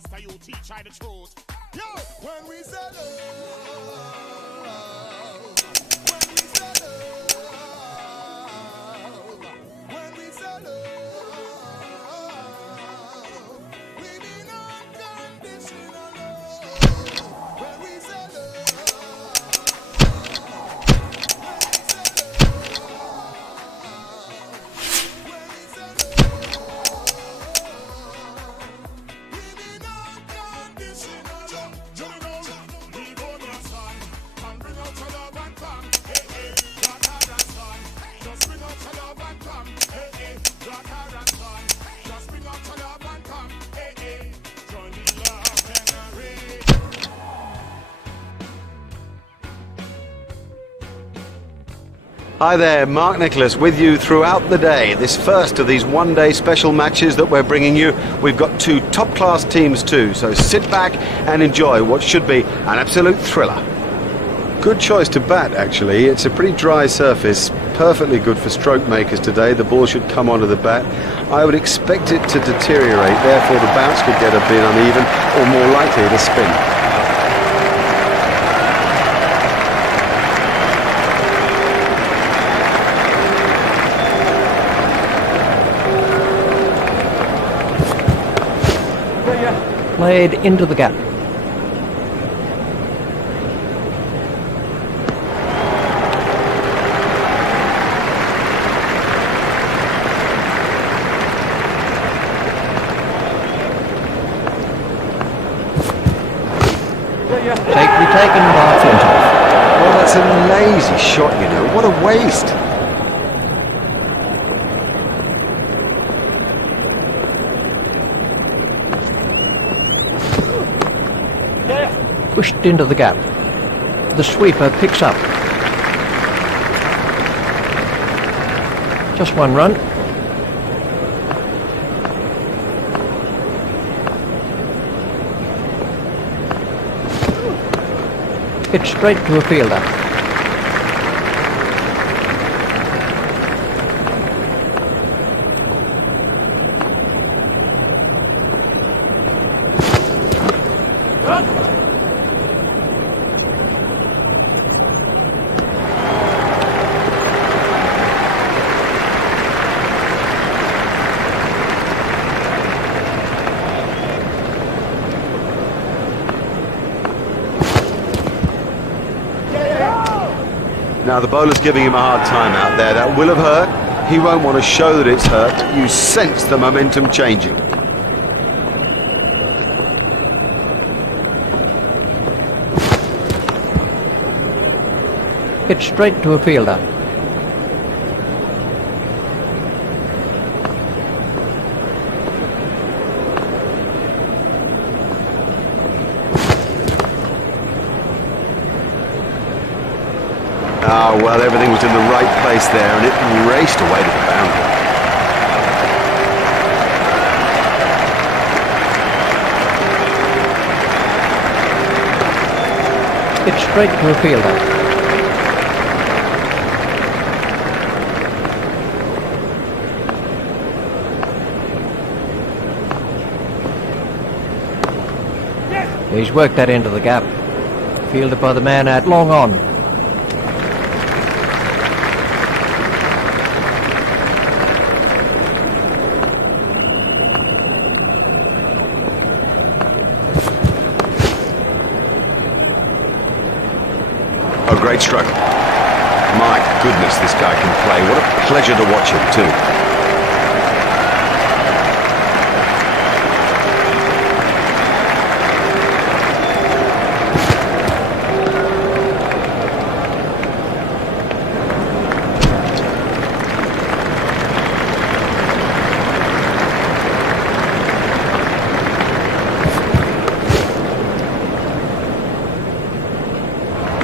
Rasta you teach I the truth. Yo, when we say love, when we say love, when we say love, we mean unconditional love. When we say love, when we say love, when we say Hi there, Mark Nicholas with you throughout the day. This first of these one-day special matches that we're bringing you. We've got two top-class teams too, so sit back and enjoy what should be an absolute thriller. Good choice to bat, actually. It's a pretty dry surface, perfectly good for stroke makers today. The ball should come onto the bat. I would expect it to deteriorate, therefore the bounce could get a bit uneven or more likely to spin. Played into the gap. Taken by Flintoff. Well, that's a lazy shot, you know. What a waste. Pushed into the gap. The sweeper picks up. Just one run. Hit straight to a fielder. Now the bowler's giving him a hard time out there. That will have hurt. He won't want to show that it's hurt. You sense the momentum changing. Hit straight to a fielder. Oh, well, everything was in the right place there, and it raced away to the boundary. Hit straight to a fielder. He's worked that into the gap. Fielded by the man out long on. A great struggle. My goodness, this guy can play. What a pleasure to watch him too.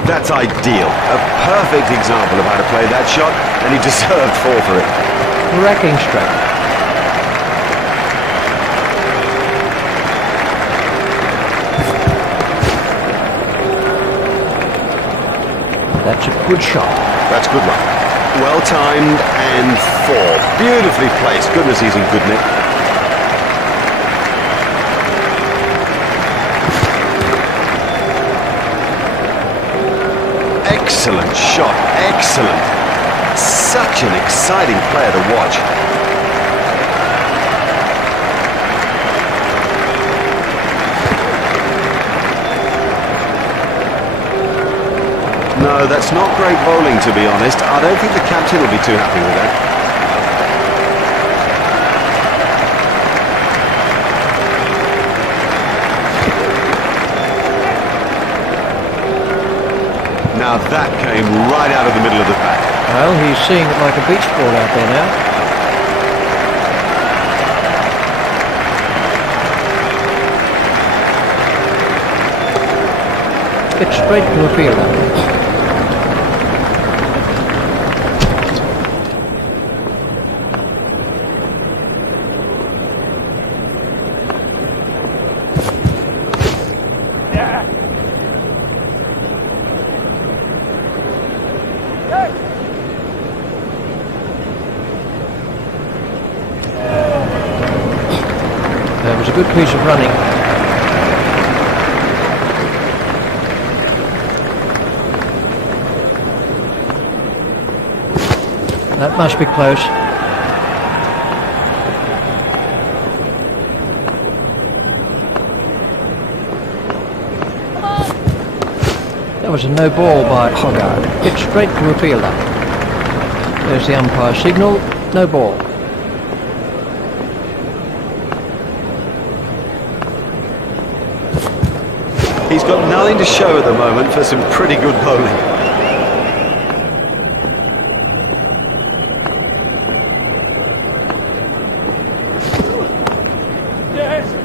That's ideal. A perfect example of how to play that shot, and he deserved 4 for it. Wrecking stroke. That's a good shot. That's good one. Well timed and 4. Beautifully placed. Goodness, he's in good nick. Excellent shot, excellent. Such an exciting player to watch. No, that's not great bowling, to be honest. I don't think the captain will be too happy with that. Now that came right out of the middle of the pack. Well, he's seeing it like a beach ball out there now. It's straight to a fielder. That was a good piece of running. That must be close. That was a no ball by Hogarth. Hit straight to a fielder. There's the umpire signal. No ball. He's got nothing to show at the moment for some pretty good bowling.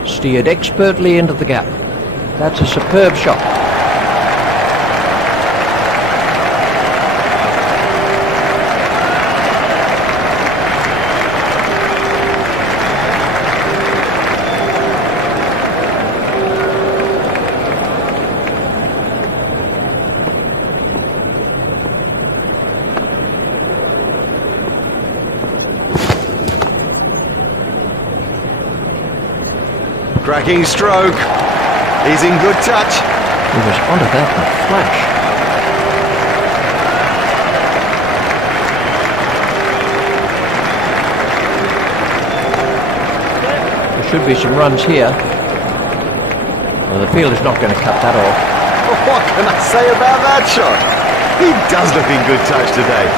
Steered expertly into the gap. That's a superb shot. Cracking stroke. He's in good touch. He was onto that in a flash. There should be some runs here. Well, the fielder's not going to cut that off. What can I say about that shot? He does look in good touch today.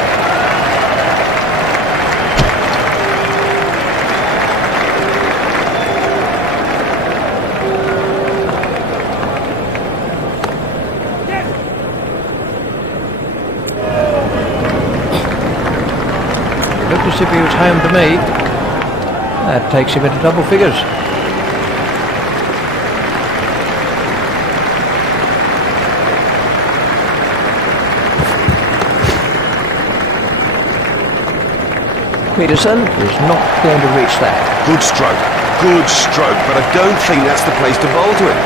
Looked as if he was home to me. That takes him into double figures. Peterson is not going to reach that. Good stroke, but I don't think that's the place to bowl to him.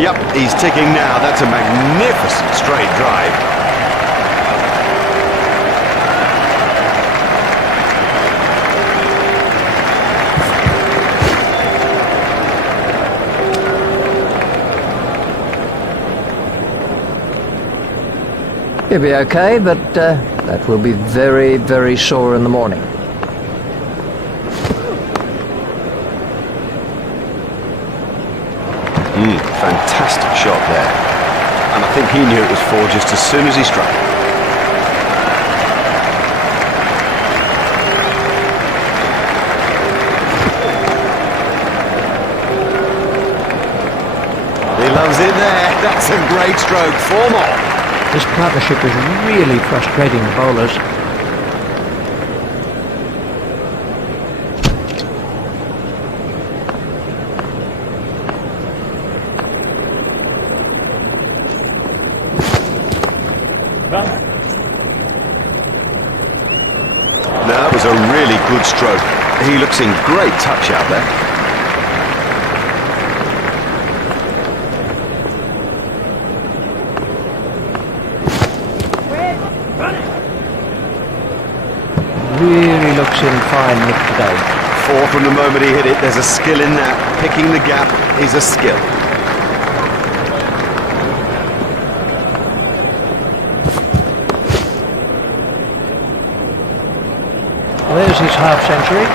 Yep, he's ticking now. That's a magnificent straight drive. He'll be okay, but that will be very, very sore in the morning. Fantastic shot there. And I think he knew it was four just as soon as he struck. He loves it there. That's a great stroke. Four more. This partnership is really frustrating the bowlers. That was a really good stroke. He looks in great touch out there. Really looks in fine nick today. 4 from the moment he hit it. There's a skill in that. Picking the gap is a skill. There's his half-century.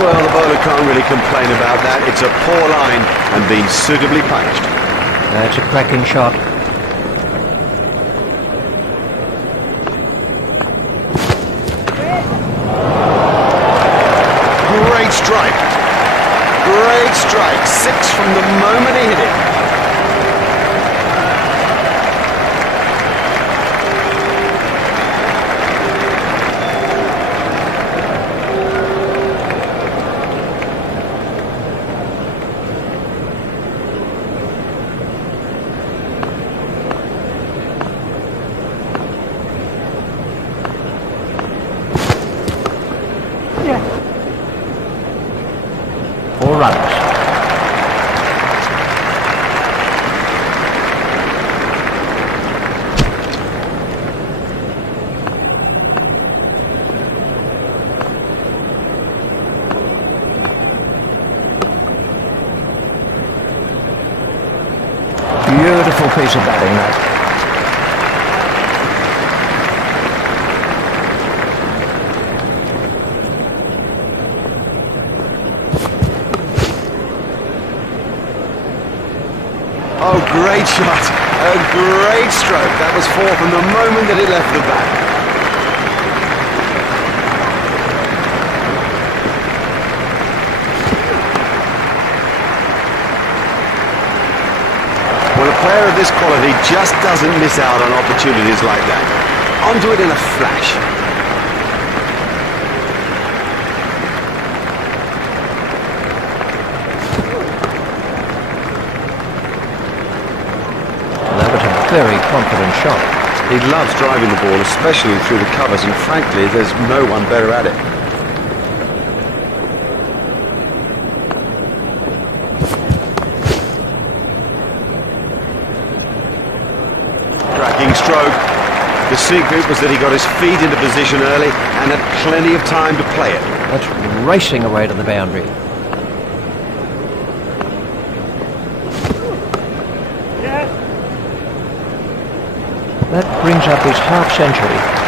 Well, the bowler can't really complain about that. It's a poor line and being suitably punished. That's a cracking shot. Great strike. Great strike. 6 from the moment he hit it. Four runs. Beautiful piece of batting, that. Oh, great shot. A great stroke. That was 4 from the moment that it left the bat. Well, a player of this quality just doesn't miss out on opportunities like that. Onto it in a flash. Very confident shot. He loves driving the ball, especially through the covers, and frankly, there's no one better at it. Cracking stroke. The secret was that he got his feet into position early and had plenty of time to play it. That's racing away to the boundary. That brings up his half-century.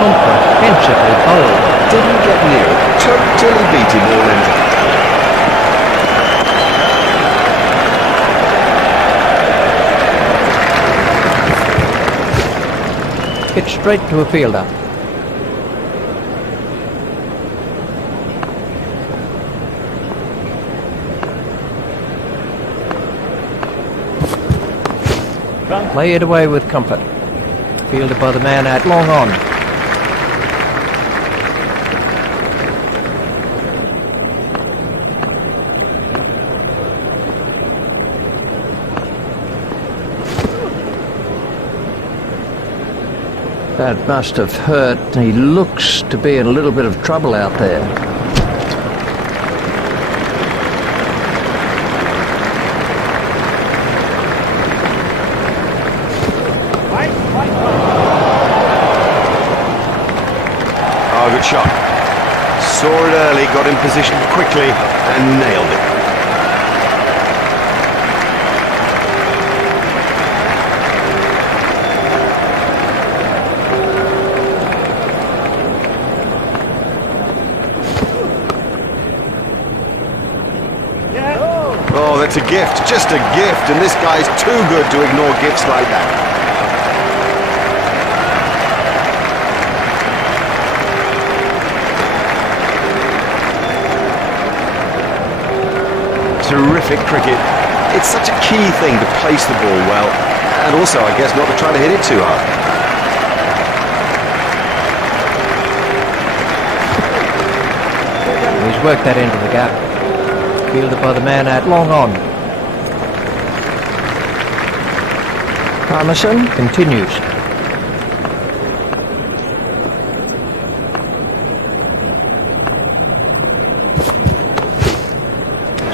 Comprehensively bowled. Didn't get near it. Totally beat him all end. Hit straight to a fielder. Play it away with comfort. Fielded by the man out long on. That must have hurt. He looks to be in a little bit of trouble out there. shot. Saw it early, got in position quickly and nailed it. Oh, that's a gift, just a gift, and this guy's too good to ignore gifts like that. Terrific cricket. It's such a key thing to place the ball well, and also, I guess, not to try to hit it too hard. He's worked that into the gap. Fielded by the man at long on. Harmison continues.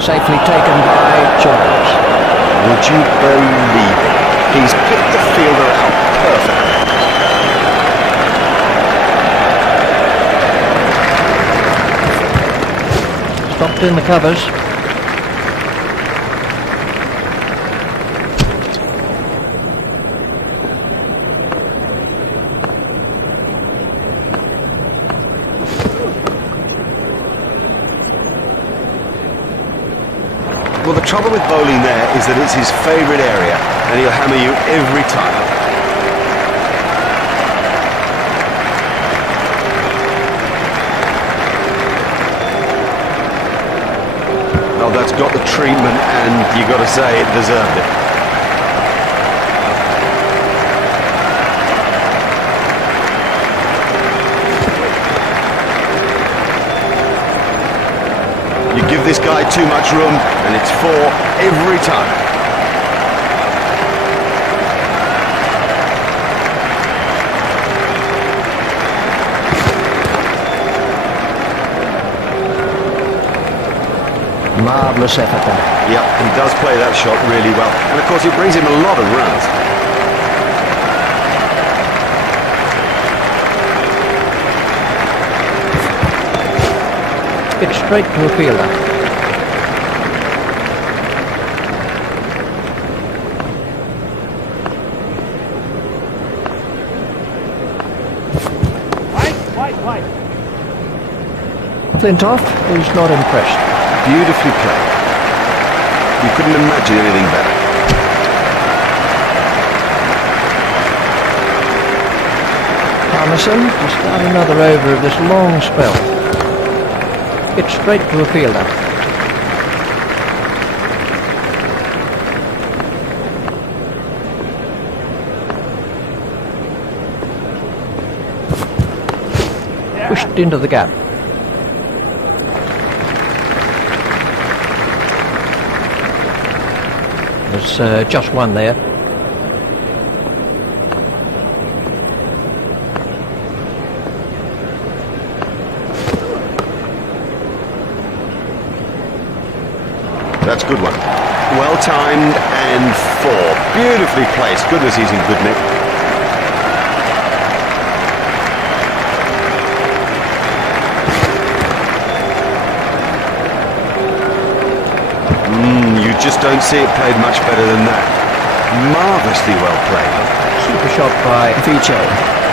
Safely taken by Jones. Would you believe it? He's picked the fielder out perfectly. Stopped in the covers. Well, the trouble with bowling there is that it's his favourite area, and he'll hammer you every time. Oh, that's got the treatment, and you've got to say it deserved it. You give this guy too much room, and it's 4 every time. Marvellous effort there. Yep, he does play that shot really well, and of course it brings him a lot of runs. It's straight to a fielder. White. Flintoff is not impressed. Beautifully played. You couldn't imagine anything better. Harmison to start another over of this long spell. It's straight to a fielder. Pushed into the gap. There's just one there. That's a good one. Well timed and 4. Beautifully placed. Goodness, he's in good nick. You just don't see it played much better than that. Marvellously well played. Super shot by Vignesh.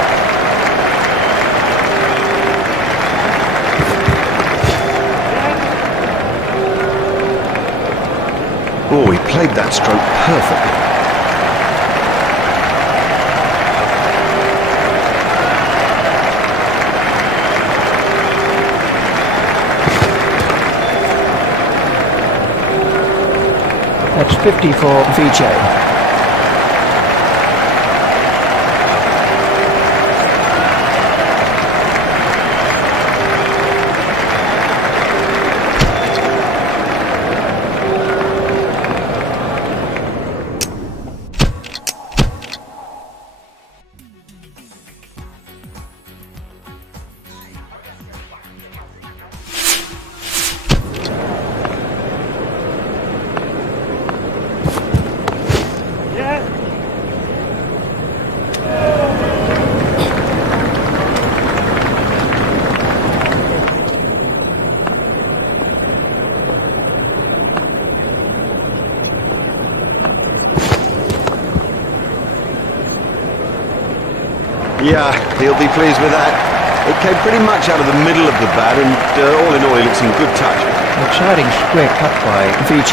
Oh, he played that stroke perfectly. That's 50 for Vignesh. Yeah, he'll be pleased with that. It came pretty much out of the middle of the bat, and all in all, he looks in good touch. An exciting square cut by Vignesh.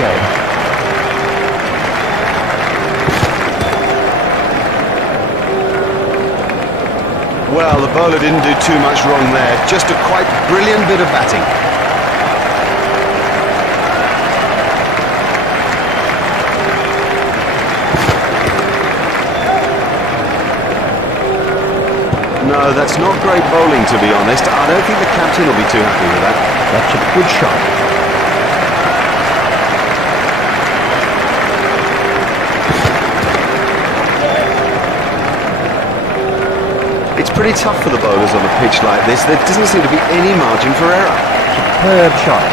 Well, the bowler didn't do too much wrong there. Just a quite brilliant bit of batting. No, that's not great bowling, to be honest. I don't think the captain will be too happy with that. That's a good shot. It's pretty tough for the bowlers on a pitch like this. There doesn't seem to be any margin for error. Superb shot.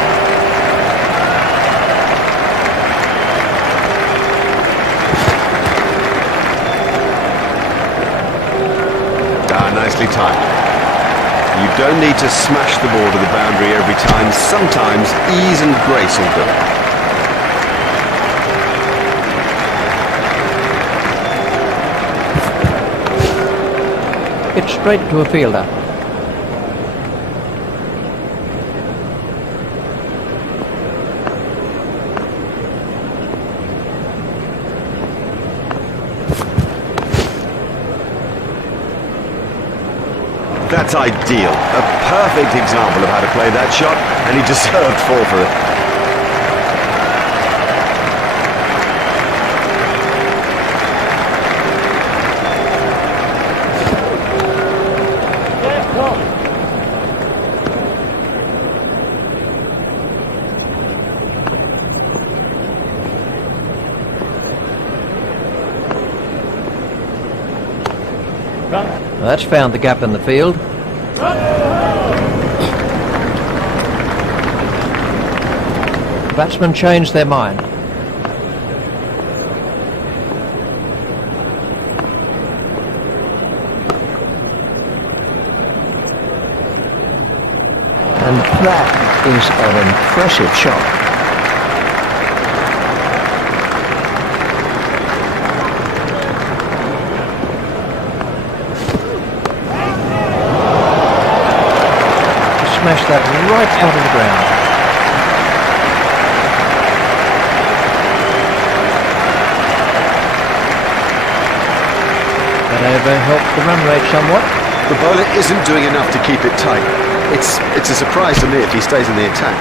Nicely timed. You don't need to smash the ball to the boundary every time. Sometimes ease and grace will do it. It's straight to a fielder. That's ideal. A perfect example of how to play that shot, and he deserved 4 for it. That's found the gap in the field. Batsmen changed their mind. And that is an impressive shot. Smash that right out of the ground. That over helped the run rate somewhat. The bowler isn't doing enough to keep it tight. It's a surprise to me if he stays in the attack.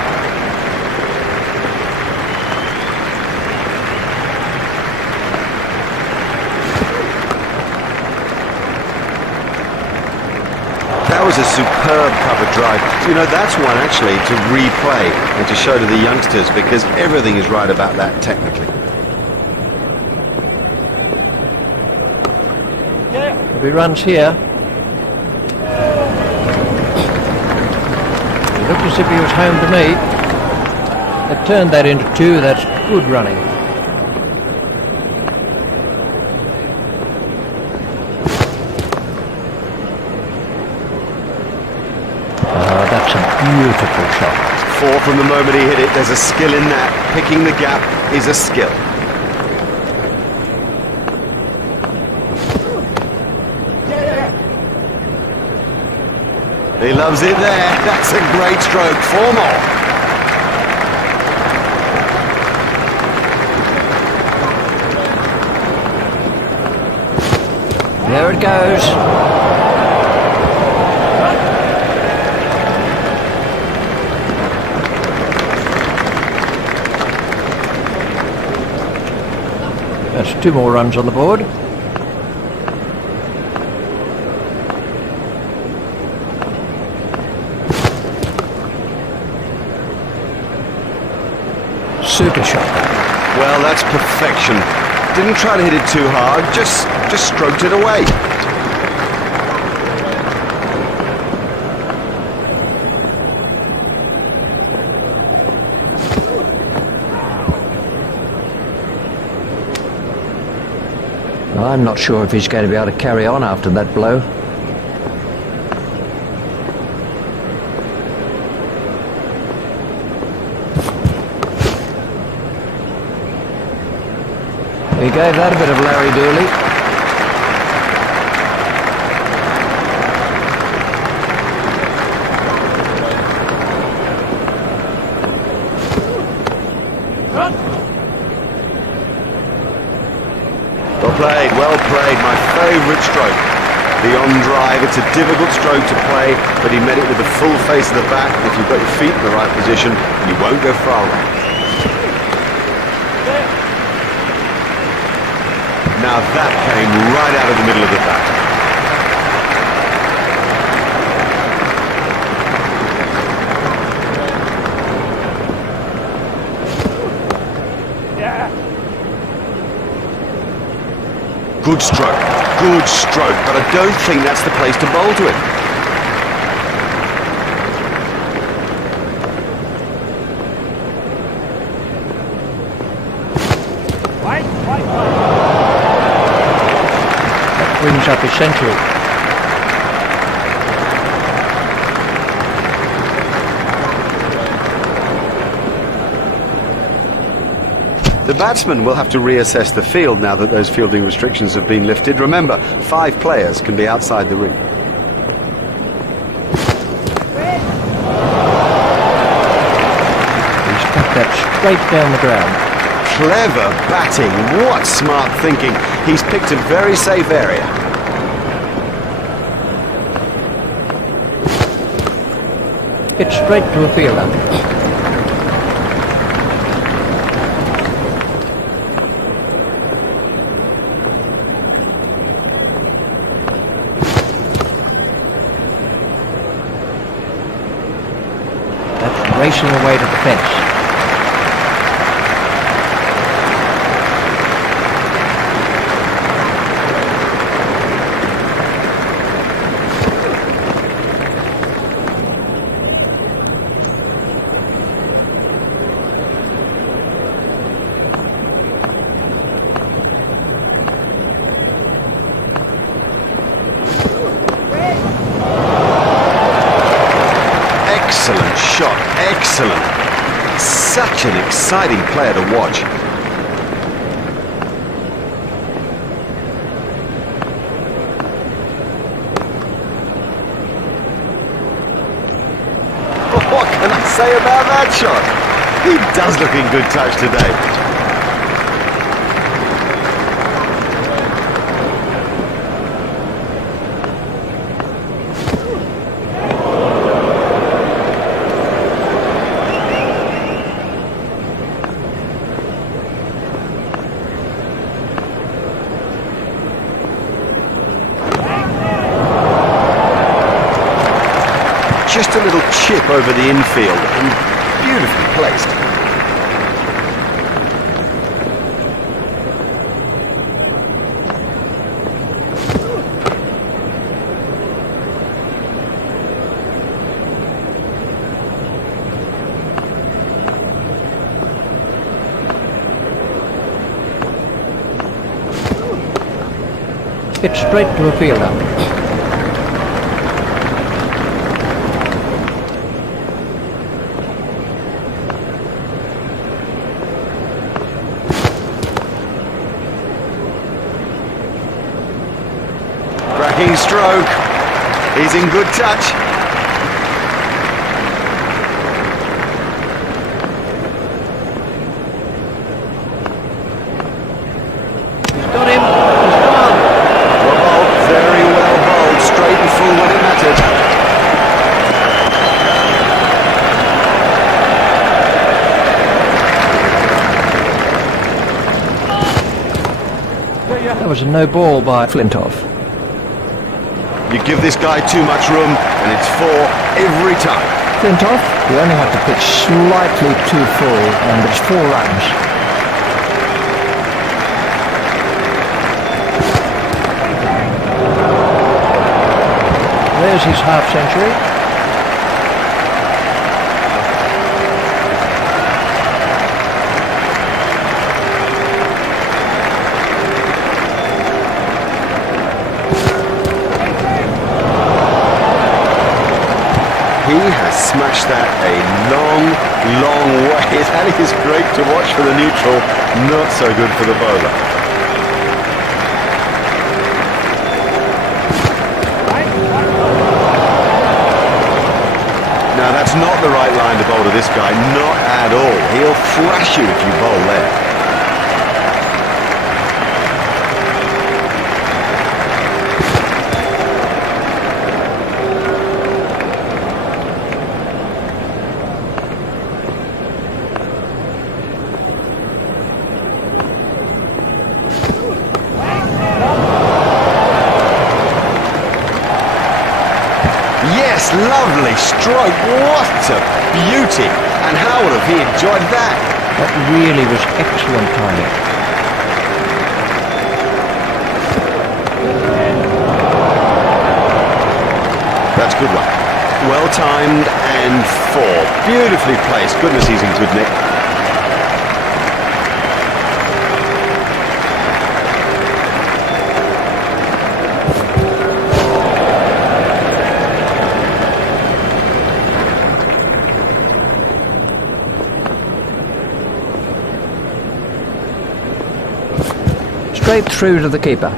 That was a superb cover drive. You know, that's one actually to replay and to show to the youngsters, because everything is right about that technically. If he runs here, he looked as if he was home to me. They've turned that into 2. That's good running. That's a beautiful shot. 4 from the moment he hit it. There's a skill in that. Picking the gap is a skill. He loves it there. That's a great stroke. 4 more. There it goes. That's 2 more runs on the board. Super shot. Well, that's perfection. Didn't try to hit it too hard, just stroked it away. I'm not sure if he's going to be able to carry on after that blow. He gave that a bit of Larry Dooley. Well played, my favourite stroke. The on drive, it's a difficult stroke to play, but he met it with the full face of the bat. If you've got your feet in the right position, you won't go far wrong. Now that came right out of the middle of the bat. Good stroke, but I don't think that's the place to bowl to it. That brings up his century. The batsman will have to reassess the field now that those fielding restrictions have been lifted. Remember, 5 players can be outside the ring. He's cut that straight down the ground. Clever batting. What smart thinking. He's picked a very safe area. Hit straight to a fielder. Racing away to the fence. Excellent shot, excellent. Such an exciting player to watch. What can I say about that shot? He does look in good touch today. Just a little chip over the infield and beautifully placed. Hit straight to a fielder. Stroke. He's in good touch. He's got him. He's gone. Well bowled, very well bowled, straight and full when it mattered. That was a no ball by Flintoff. You give this guy too much room and it's 4 every time. Flintoff, you only have to pitch slightly too full and it's 4 runs. There's his half century. He has smashed that a long way. That is great to watch for the neutral, not so good for the bowler. Now that's not the right line to bowl to this guy, not at all. He'll thrash you if you bowl there. Yes, lovely stroke. What a beauty. And how would have he enjoyed that? That really was excellent timing. That's a good one. Well timed and 4. Beautifully placed. Goodness, he's in good nick. Straight through to the keeper.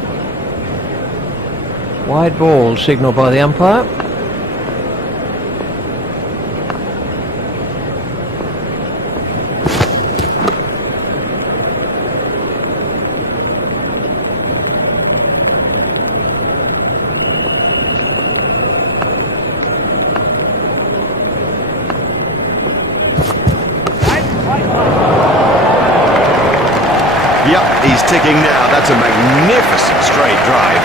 Wide ball signalled by the umpire. Yep, he's ticking now. That's a magnificent straight drive.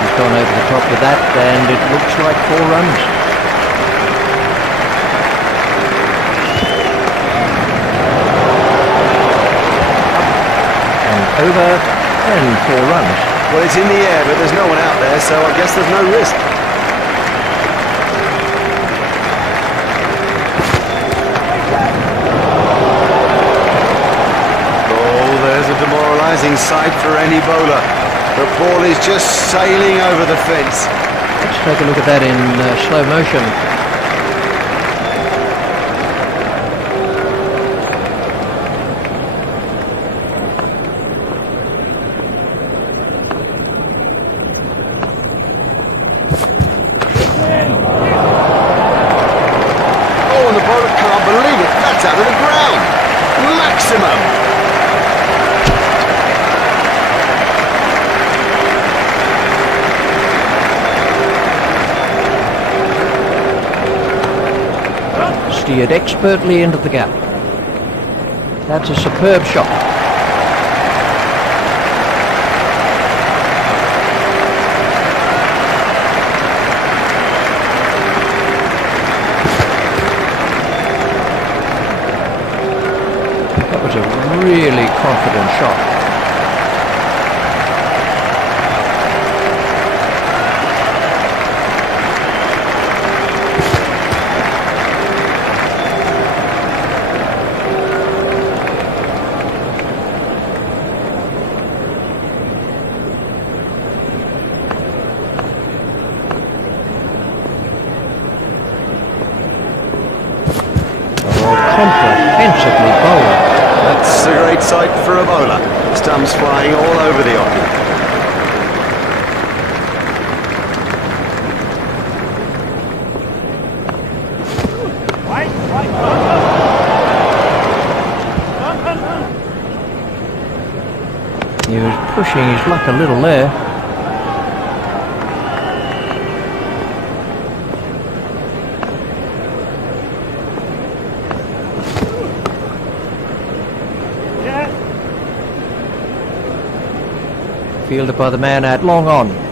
He's gone over the top with that, and it looks like 4 runs. And over, and 4 runs. Well, it's in the air, but there's no one out there, so I guess there's no risk. There's a demoralising sight for any bowler. The ball is just sailing over the fence. Let's take a look at that in slow motion. Oh, and the bowler can't believe it. That's out of the ground. Maximum. Steered expertly into the gap. That's a superb shot. That was a really confident shot. Comprehensively bowled. That's a great sight for a bowler. Stumps flying all over the opening. He was pushing his luck a little there. Fielded by the man at long on.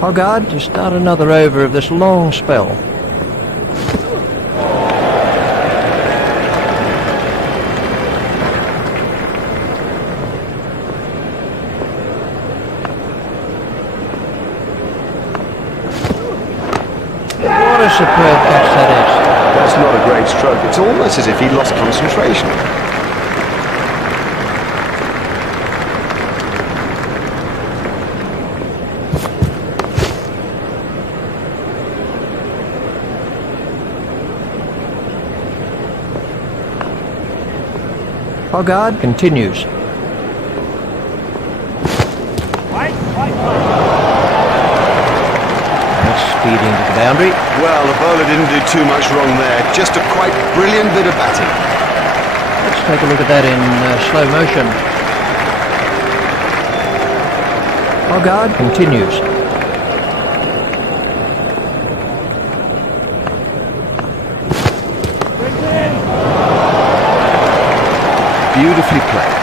Hoggard to start another over of this long spell. What a superb catch that is. That's not a great stroke. It's almost as if he lost concentration. Hoggard continues. That's speeding to the boundary. Well, the bowler didn't do too much wrong there. Just a quite brilliant bit of batting. Let's take a look at that in slow motion. Hoggard continues. Beautifully played.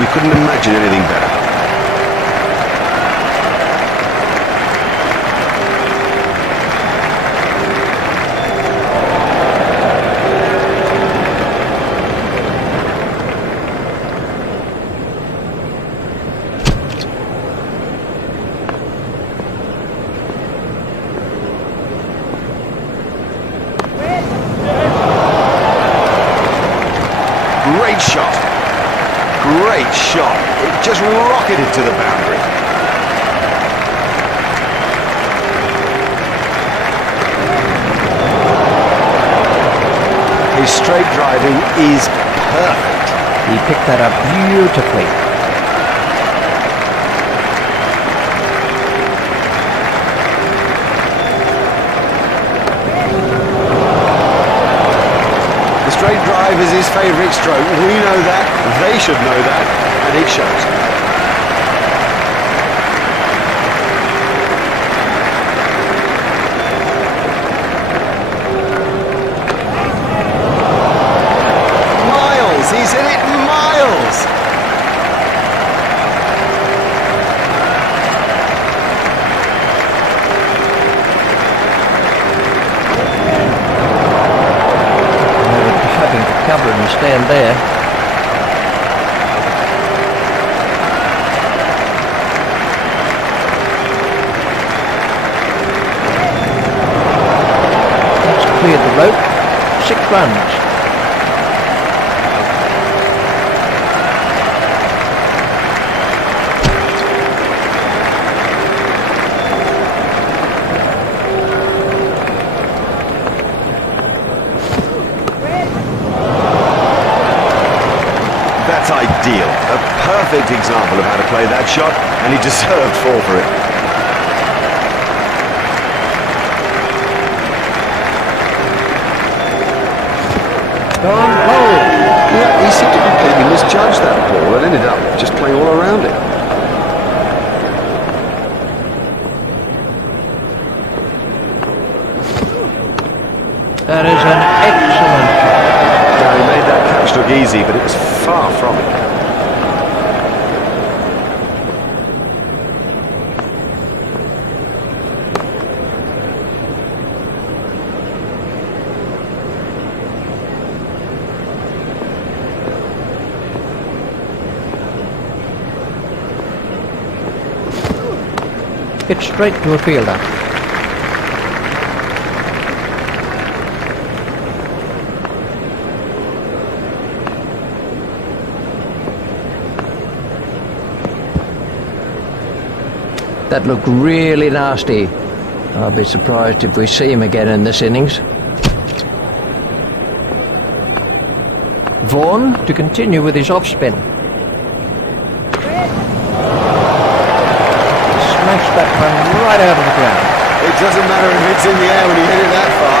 You couldn't imagine anything better. Great shot. Great shot. It just rocketed to the boundary. His straight driving is perfect. He picked that up beautifully. Straight drive is his favourite stroke. We know that, they should know that, and it shows. Miles, he's hit it miles! Cover and stand there. That's cleared the rope. 6 runs. That's ideal. A perfect example of how to play that shot, and he deserved 4 for it. Gone home. Yeah, he seemed to completely misjudge that ball and ended up just playing all around it. That is an excellent shot. Yeah, he made that catch look easy, but it was far from it. It's straight to a fielder. That looked really nasty. I'll be surprised if we see him again in this innings. Vaughan to continue with his off-spin. Smashed that one right out of the ground. It doesn't matter if it's in the air when you hit it that far.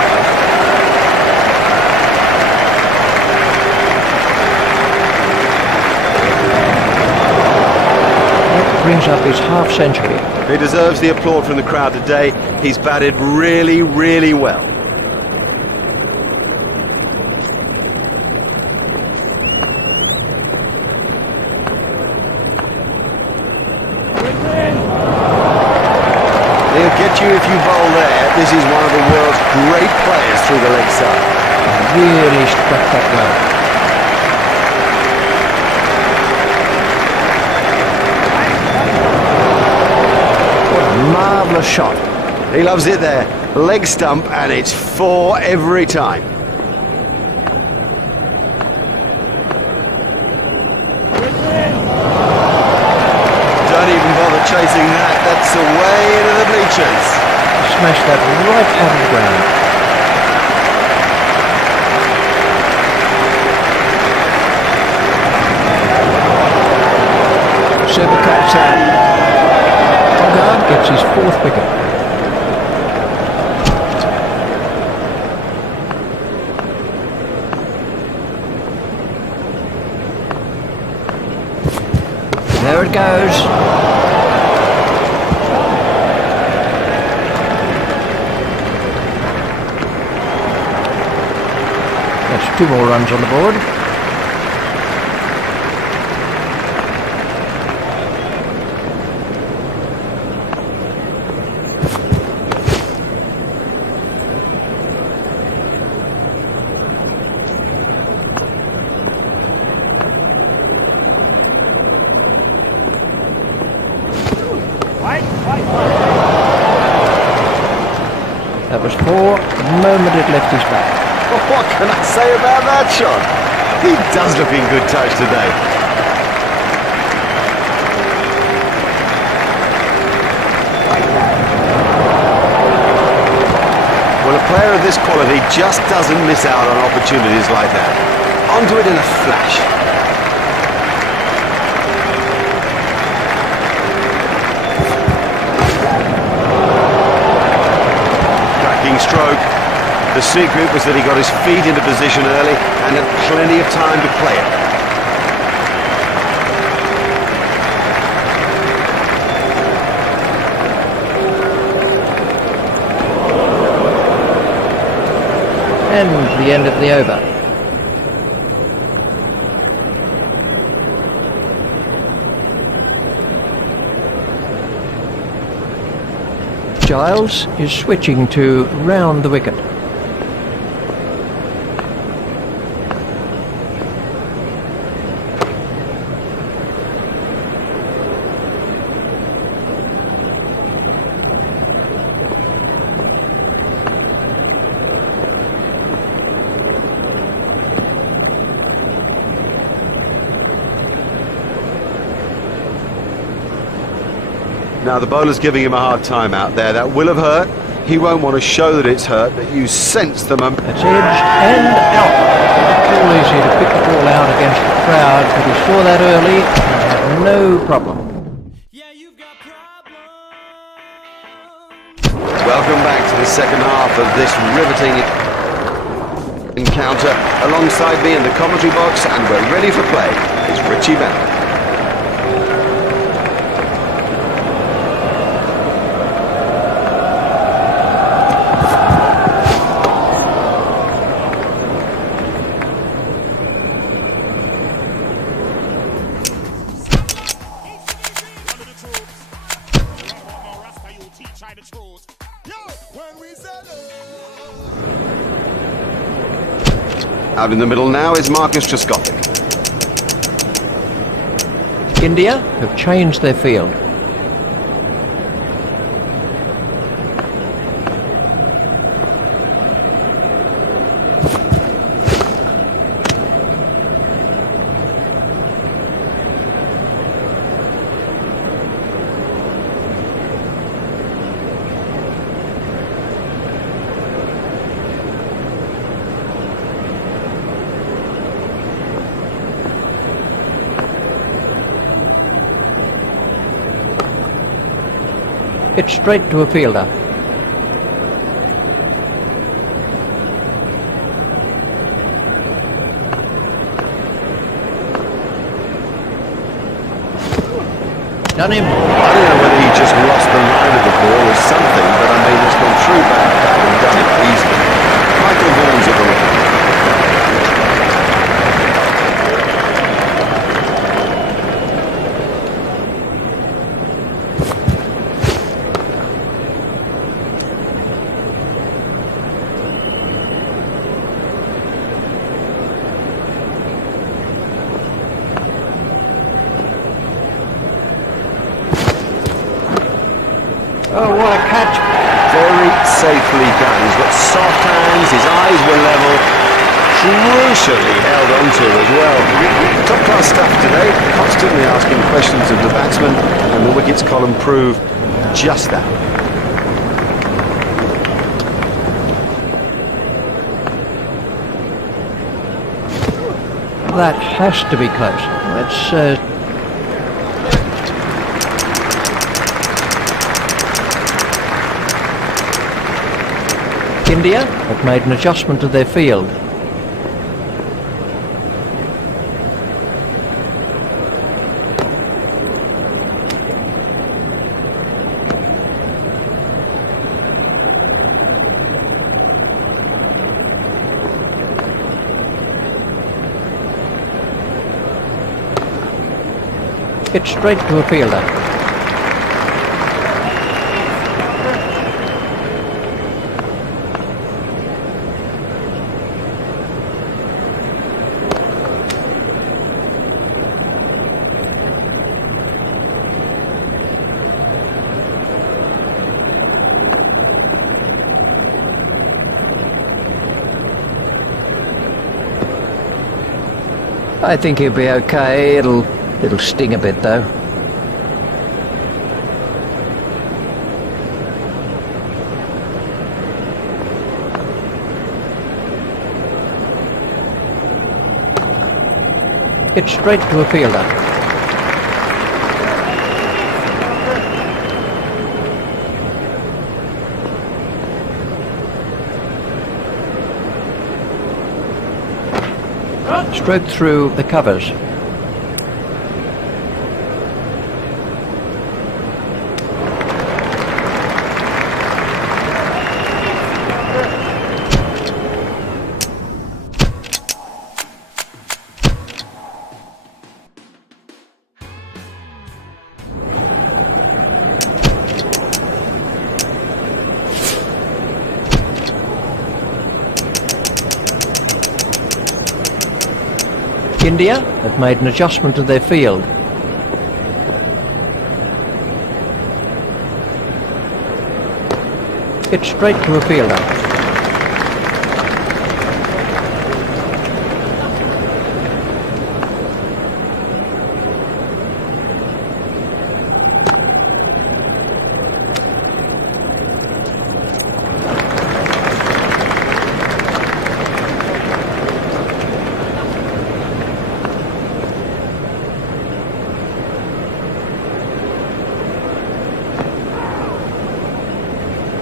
That brings up his half-century. He deserves the applaud from the crowd today. He's batted really, really well. He'll get you if you bowl there. This is one of the world's great players through the leg side. Really struck that well. What a marvellous shot. He loves it there. Leg stump, and it's 4 every time. Don't even bother chasing that. That's away into the bleachers. Smashed that right out of the ground. 4th wicket. There it goes. That's 2 more runs on the board. That was 4 the moment it left his bat. What can I say about that shot? He does look in good touch today. Well, a player of this quality just doesn't miss out on opportunities like that. Onto it in a flash. Stroke. The secret was that he got his feet into position early and had plenty of time to play it. And the end of the over. Giles is switching to round the wicket. Now the bowler's giving him a hard time out there. That will have hurt. He won't want to show that it's hurt, but you sense the moment. That's edged and out. It's all easy to pick the ball out against the crowd, but he saw that early and had no problem. Welcome back to the second half of this riveting encounter. Alongside me in the commentary box, and we're ready for play, is Richie Bennett. Out in the middle now is Marcus Trescothick. India have changed their field. It's straight to a fielder. Done him. I don't know whether he just lost the line of the ball or something, but I mean it's gone through back and done it easily. Michael Vaughan's at the wicket. Oh, what a catch. Very safely done. He's got soft hands, his eyes were level, crucially held onto as well. Top class stuff today, constantly asking questions of the batsman, and the wickets column prove just that. That has to be close. That's India have made an adjustment to their field. Hit straight to a fielder. I think he'll be okay. It'll sting a bit though. Hit straight to a fielder. Stroked through the covers. India have made an adjustment to their field. Hit straight to a fielder.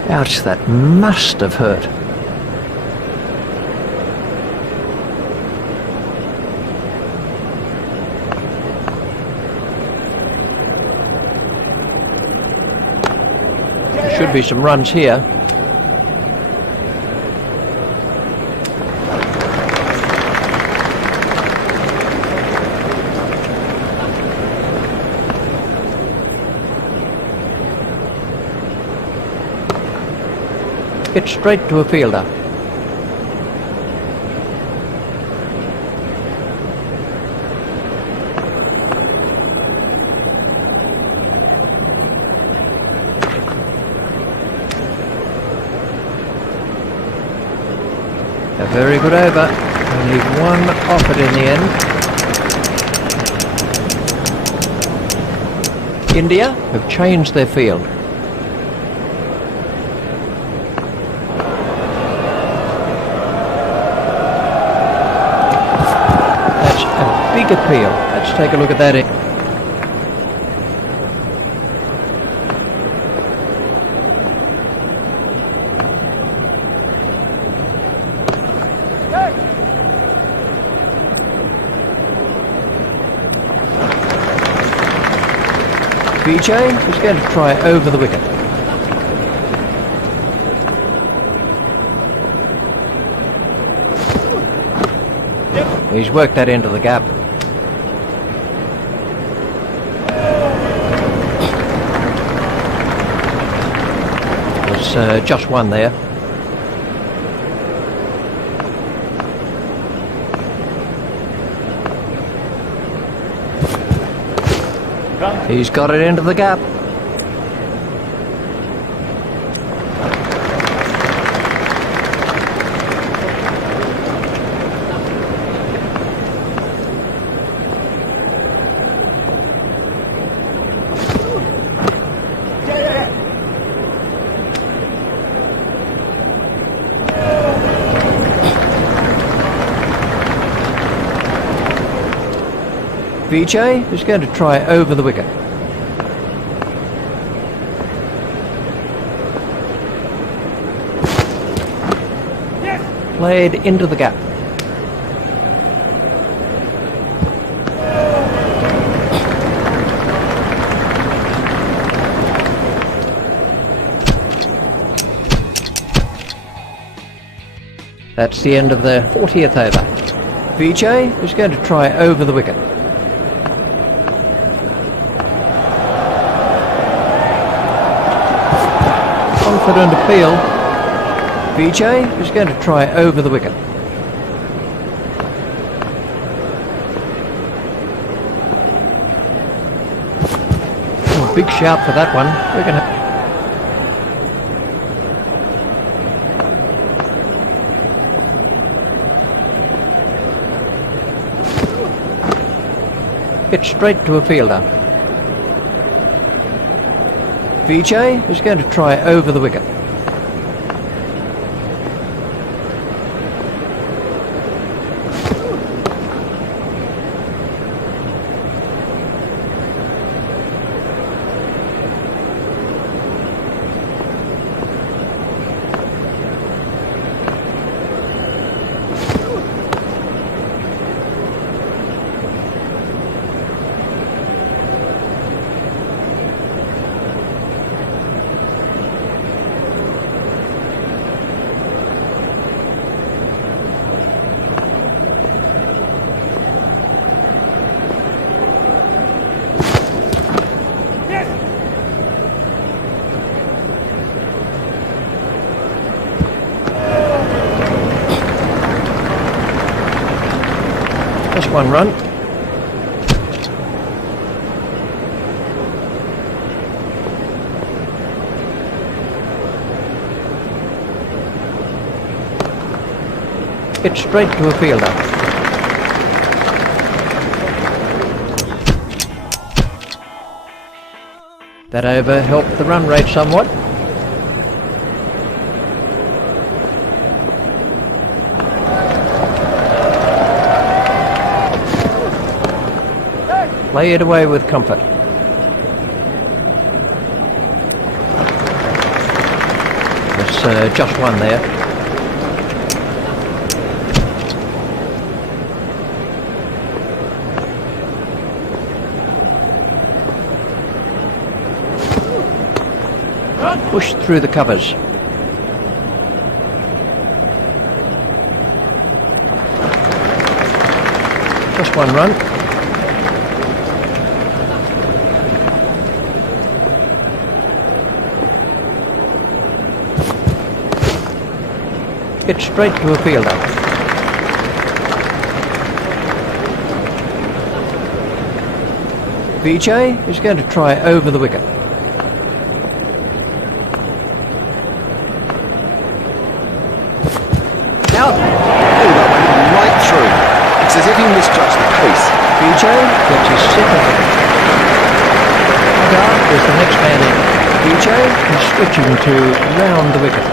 Ouch, that must have hurt. There should be some runs here. Hit straight to a fielder. A very good over. Only one off it in the end. India have changed their field. Big appeal. Let's take a look at that. Vijay is going to try over the wicket. He's worked that into the gap. There's just one there. He's got it into the gap. Vijay is going to try over the wicket. Played into the gap. That's the end of the 40th over. Vijay is going to try over the wicket. Confident appeal. Vijay is going to try over the wicket. Oh, big shout for that one. We're going to hit straight to a fielder. Vijay is going to try over the wicket. Just one run. Hit straight to a fielder. That over helped the run rate somewhat. Play it away with comfort. There's just one there. Pushed through the covers. Just one run. Hit straight to a fielder. Vijay is going to try over the wicket. Out! Oh, that went right through. It's as if he misjudged the pace. Vijay gets his second wicket. Hagar is the next man in. Vijay is switching to round the wicket.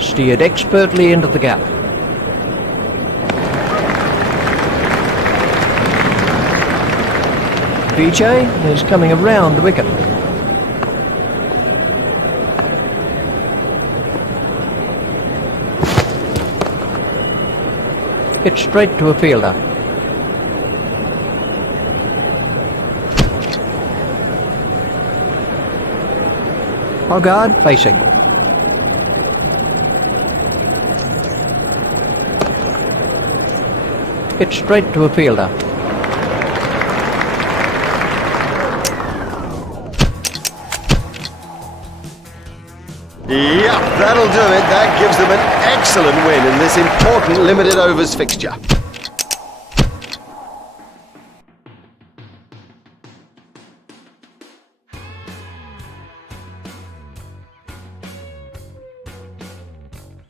Steered expertly into the gap. Vijay is coming around the wicket. Hit straight to a fielder. Hogarth facing. Hit straight to a fielder. Yep, that'll do it. That gives them an excellent win in this important limited overs fixture.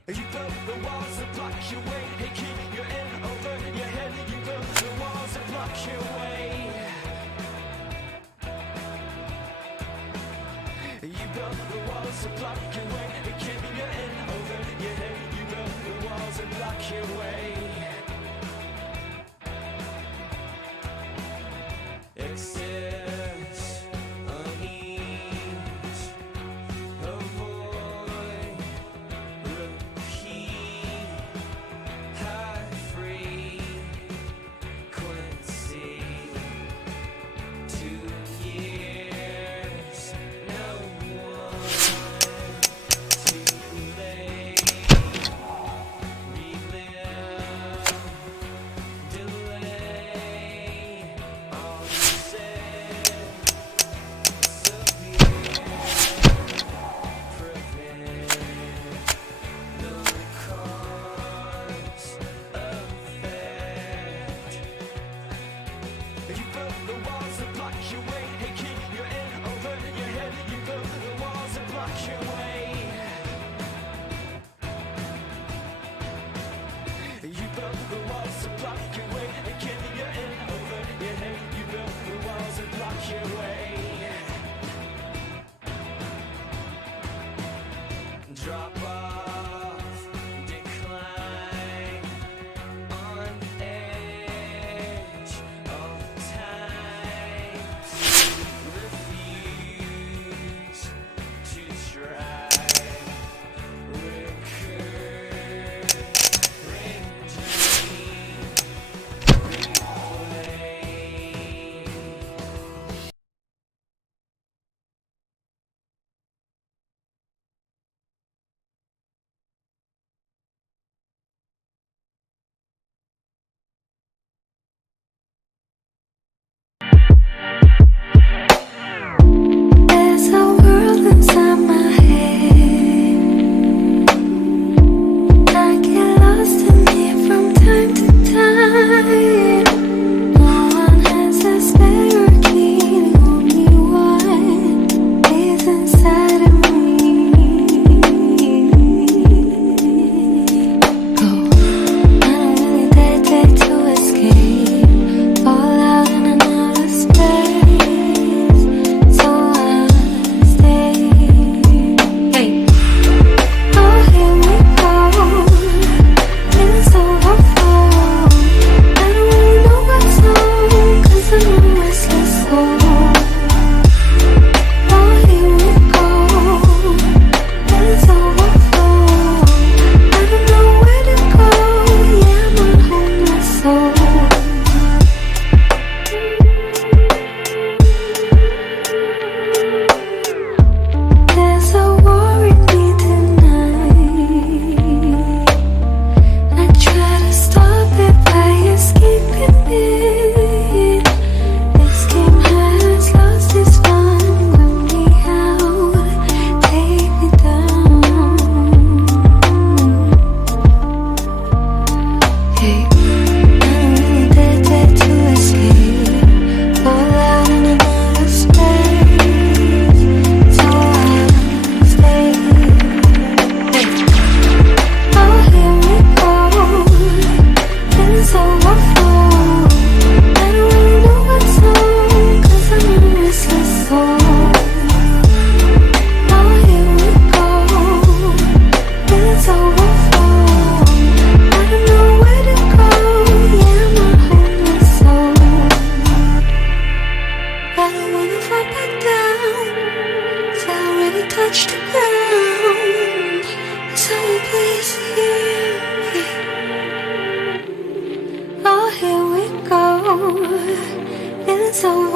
You built the walls that block your way. Hey, keep your head over your head. You built the walls that block your way. You built the walls that block your way. Hey, keep your head over your head. You built the walls that block your way.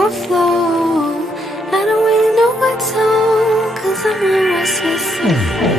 more flow. I don't really know what to, cause I'm a restless.